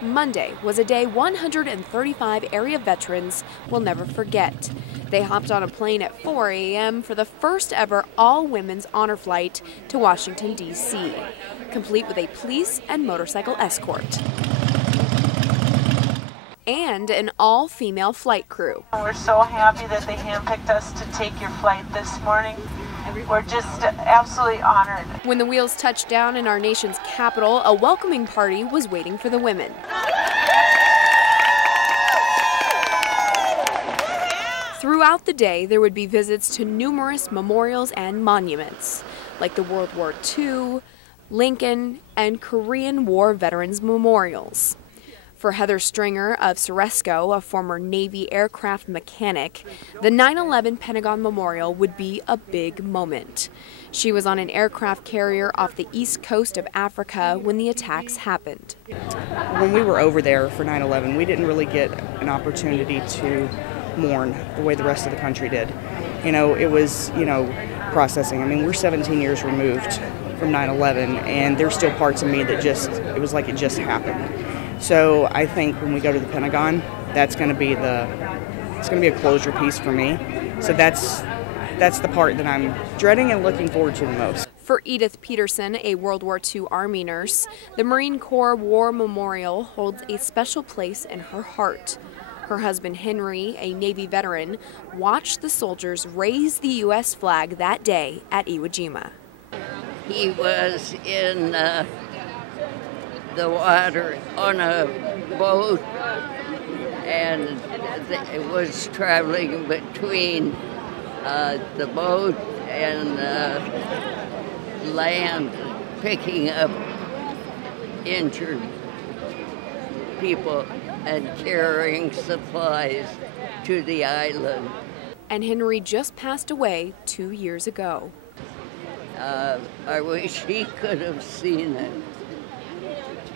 Monday was a day 135 area veterans will never forget. They hopped on a plane at 4 a.m. for the first ever all-women's honor flight to Washington, D.C., complete with a police and motorcycle escort and an all-female flight crew. We're so happy that they handpicked us to take your flight this morning. We're just absolutely honored. When the wheels touched down in our nation's capital, a welcoming party was waiting for the women. Throughout the day, there would be visits to numerous memorials and monuments, like the World War II, Lincoln, and Korean War veterans memorials. For Heather Stringer of Ceresco, a former Navy aircraft mechanic, the 9/11 Pentagon Memorial would be a big moment. She was on an aircraft carrier off the east coast of Africa when the attacks happened. When we were over there for 9/11, we didn't really get an opportunity to mourn the way the rest of the country did. It was, processing. I mean, we're 17 years removed from 9/11, and there's still parts of me that it was like it just happened. So I think when we go to the Pentagon, that's going to be a closure piece for me. So that's the part that I'm dreading and looking forward to the most. For Edith Peterson, a World War II Army nurse, the Marine Corps War Memorial holds a special place in her heart. Her husband Henry, a Navy veteran, watched the soldiers raise the U.S. flag that day at Iwo Jima. He was in the water on a boat, and it was traveling between the boat and land, picking up injured people and carrying supplies to the island. And Henry just passed away 2 years ago. I wish he could have seen it.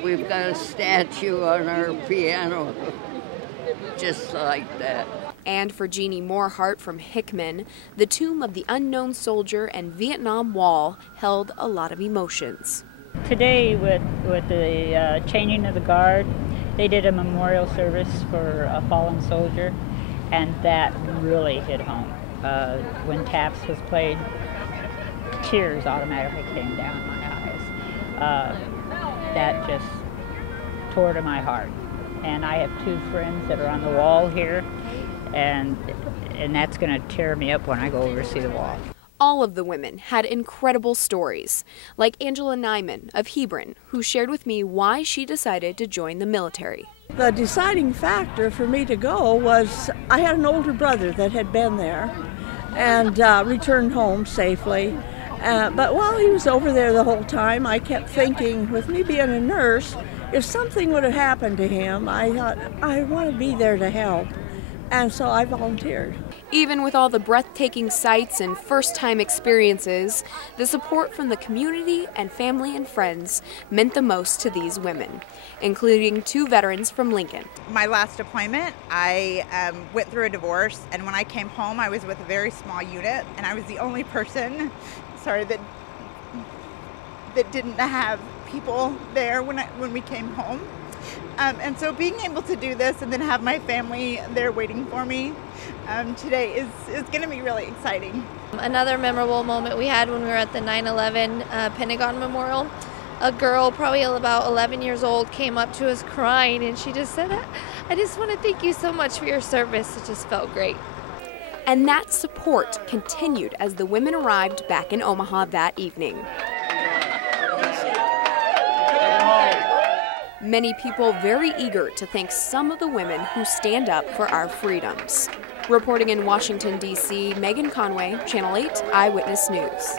We've got a statue on our piano just like that. And for Jeannie Morehart from Hickman, the tomb of the unknown soldier and Vietnam Wall held a lot of emotions. Today, with the changing of the guard, they did a memorial service for a fallen soldier, and that really hit home. When Taps was played, tears automatically came down my eyes. That just tore to my heart. And I have 2 friends that are on the wall here, and that's going to tear me up when I go over to see the wall. All of the women had incredible stories, like Angela Nyman of Hebron, who shared with me why she decided to join the military. The deciding factor for me to go was I had an older brother that had been there and returned home safely. But while he was over there the whole time, I kept thinking, with me being a nurse, if something would have happened to him, I thought, I want to be there to help. And so I volunteered. Even with all the breathtaking sights and first-time experiences, the support from the community and family and friends meant the most to these women, including 2 veterans from Lincoln. My last deployment, I went through a divorce, and when I came home, I was with a very small unit, and I was the only person, that didn't have people there when we came home. And so being able to do this and then have my family there waiting for me today is going to be really exciting. Another memorable moment we had when we were at the 9/11 Pentagon Memorial, a girl probably about 11 years old came up to us crying, and she just said, I just want to thank you so much for your service. It just felt great. And that support continued as the women arrived back in Omaha that evening. Many people very eager to thank some of the women who stand up for our freedoms. Reporting in Washington, D.C., Megan Conway, Channel 8 Eyewitness News.